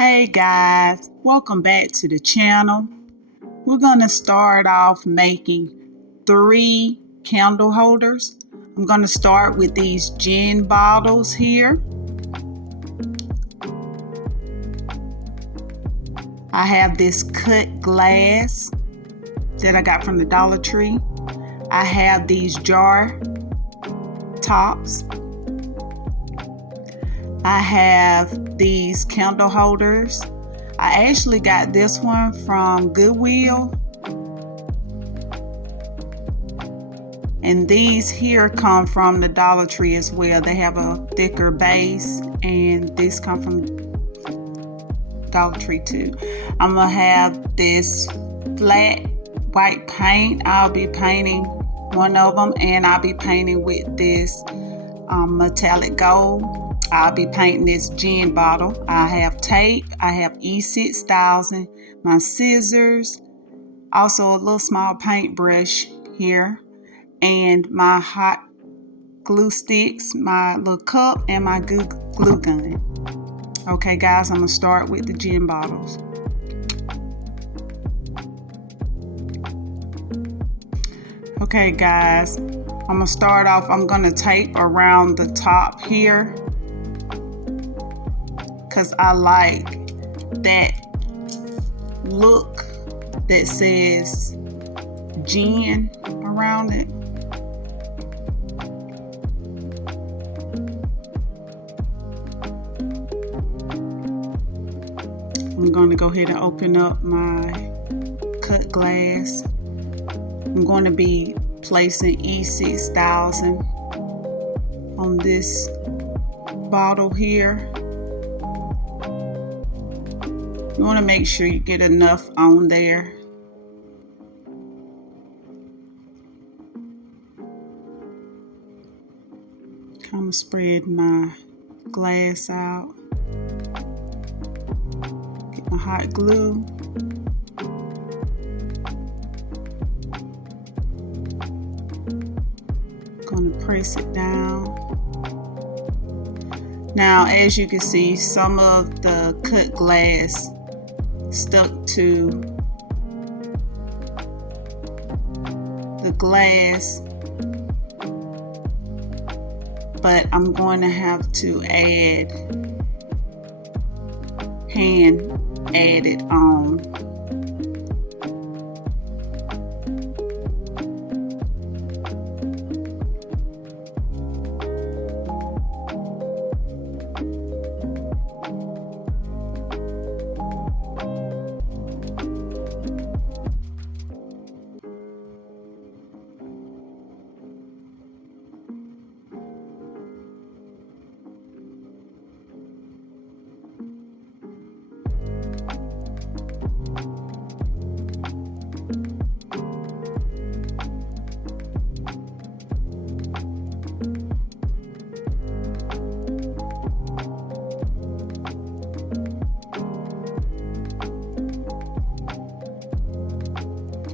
Hey guys, welcome back to the channel. We're going to start off making 3 candle holders. I'm going to start with these gin bottles here. I have this cut glass that I got from the Dollar Tree. I have these jar tops. I have these candle holders. I actually got this one from Goodwill. And these here come from the Dollar Tree as well. They have a thicker base, and these come from Dollar Tree too. I'm gonna have this flat white paint. I'll be painting one of them, and I'll be painting with this metallic gold. I'll be painting this gin bottle. I have tape, I have E6000, my scissors, also a little small paintbrush here, and my hot glue sticks, my little cup, and my glue gun. Okay guys, I'm gonna start with the gin bottles. Okay guys, I'm gonna start off, I'm gonna tape around the top here, because I like that look that says gin around it. I'm going to go ahead and open up my cut glass. I'm going to be placing E6000 on this bottle here. You want to make sure you get enough on there. Kind of spread my glass out. Get my hot glue. Going to press it down. Now, as you can see, some of the cut glass stuck to the glass, but I'm going to have to hand add it on.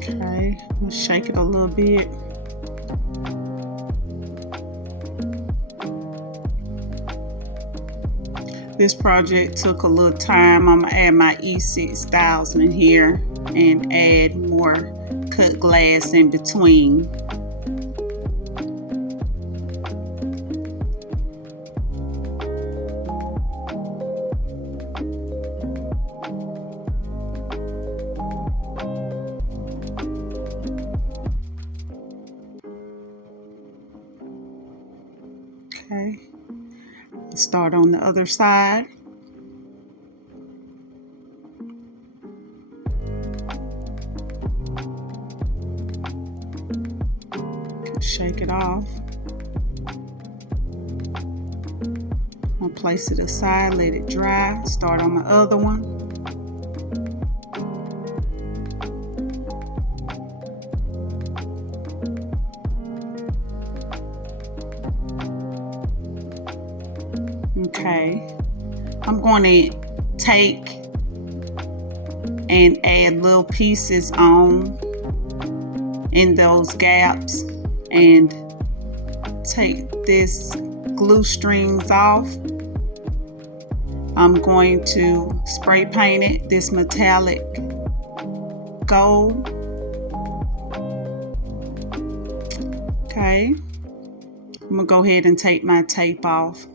Okay, I'm gonna shake it a little bit. This project took a little time. I'm gonna add my E6000 in here and add more cut glass in between. Okay, let's start on the other side. Shake it off. I'll place it aside, let it dry. Start on my other one. Okay, I'm going to take and add little pieces on in those gaps and take this glue strings off I'm going to spray paint it this metallic gold. Okay, I'm gonna go ahead and take my tape off.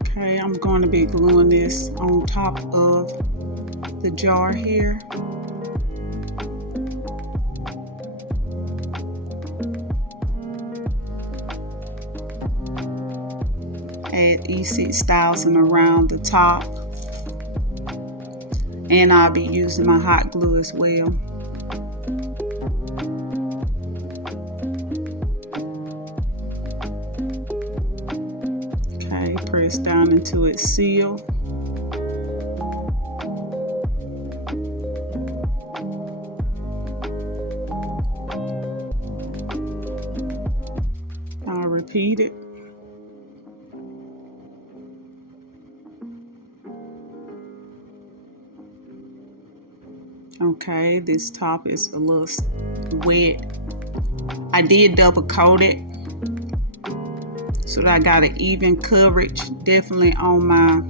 Okay, I'm going to be gluing this on top of the jar here. Add E6000 around the top. And I'll be using my hot glue as well. Okay, press down into its seal. I'll repeat it. Okay, this top is a little wet. I did double coat it so that I got an even coverage, definitely on my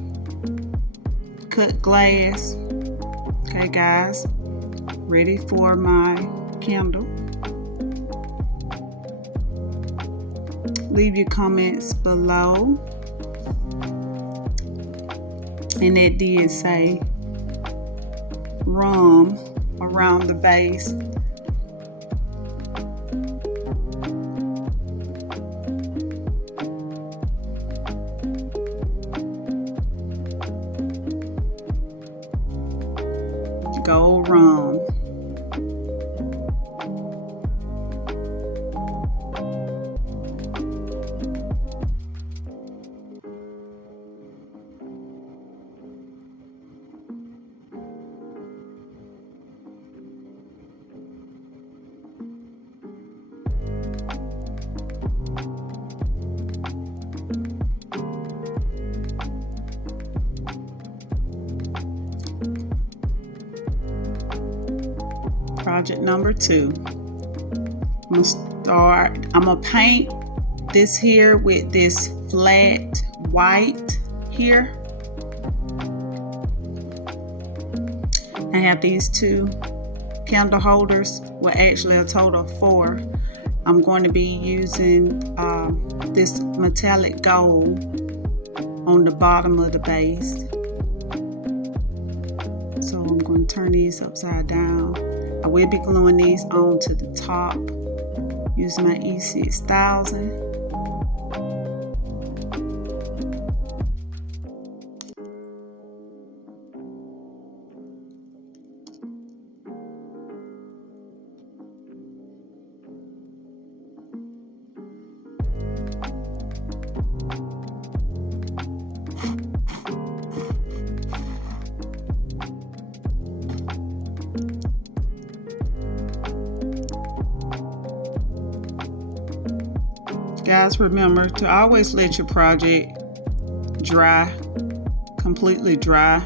cut glass. Okay guys, ready for my candle. Leave your comments below. And it did say rum around the base. Gold rum. Project number 2. I'm gonna paint this here with this flat white here. I have these 2 candle holders, well actually a total of 4. I'm going to be using this metallic gold on the bottom of the base. So I'm going to turn these upside down. I will be gluing these onto the top using my E6000. Guys, remember to always let your project dry, completely dry.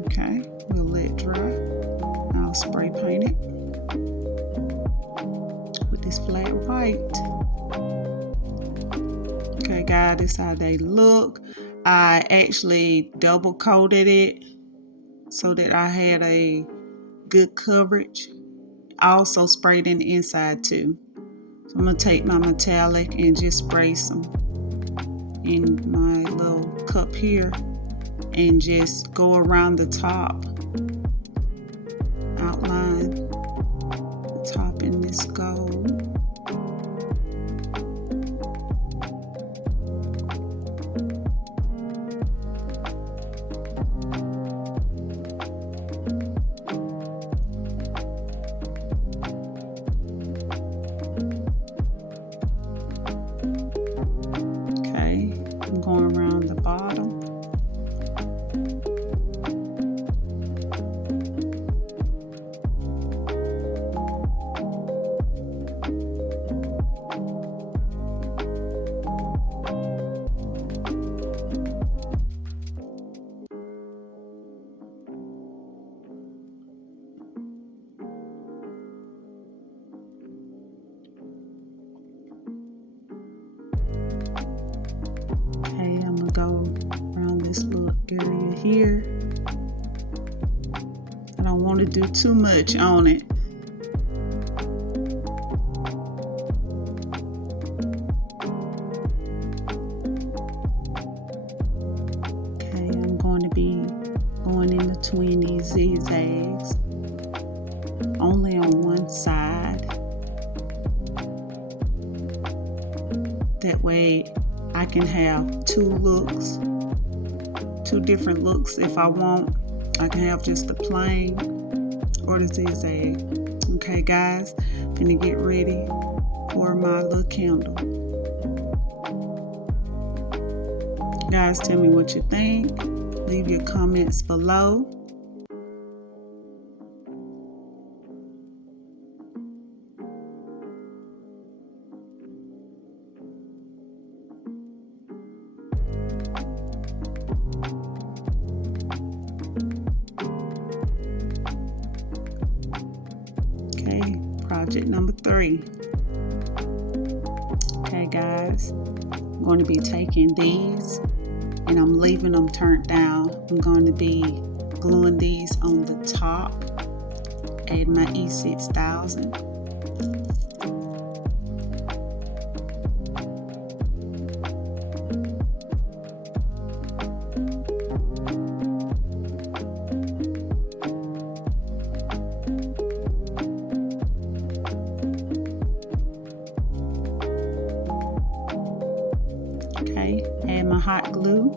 Okay, we'll let it dry. I'll spray paint it with this flat white. Okay guys, this is how they look. I actually double coated it so that I had a good coverage. I also sprayed in the inside too. So I'm gonna take my metallic and just spray some in my little cup here and just go around the top. Outline the top in this gold. this little area here. I don't want to do too much on it. Okay, I'm going to be going in between these zigzags, only on one side. That way I can have two different looks if I want. I can have just the plain or the zigzag. Okay guys, I'm gonna get ready for my little candle. Guys, tell me what you think. Leave your comments below. Okay, project number 3. Okay guys, I'm going to be taking these and I'm leaving them turned down. I'm going to be gluing these on the top, adding my E6000. Okay, add my hot glue.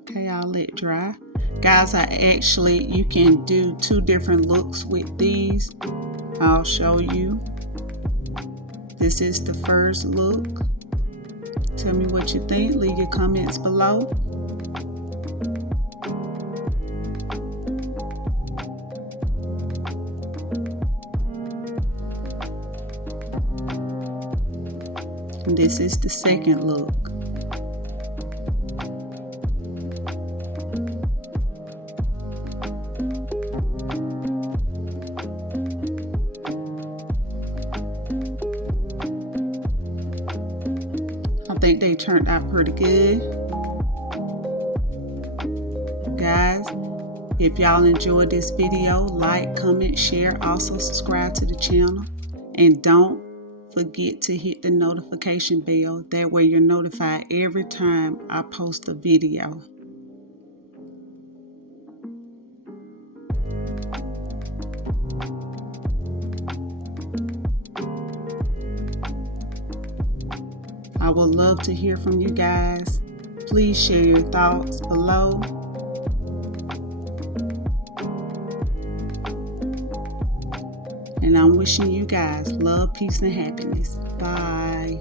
Okay, I'll let it dry. Guys, you can do 2 different looks with these. I'll show you. This is the first look. Tell me what you think. Leave your comments below. And this is the second look. I think they turned out pretty good. Guys, if y'all enjoyed this video, like, comment, share, also subscribe to the channel. And don't forget to hit the notification bell. That way you're notified every time I post a video. I would love to hear from you guys. Please share your thoughts below. And I'm wishing you guys love, peace, and happiness. Bye.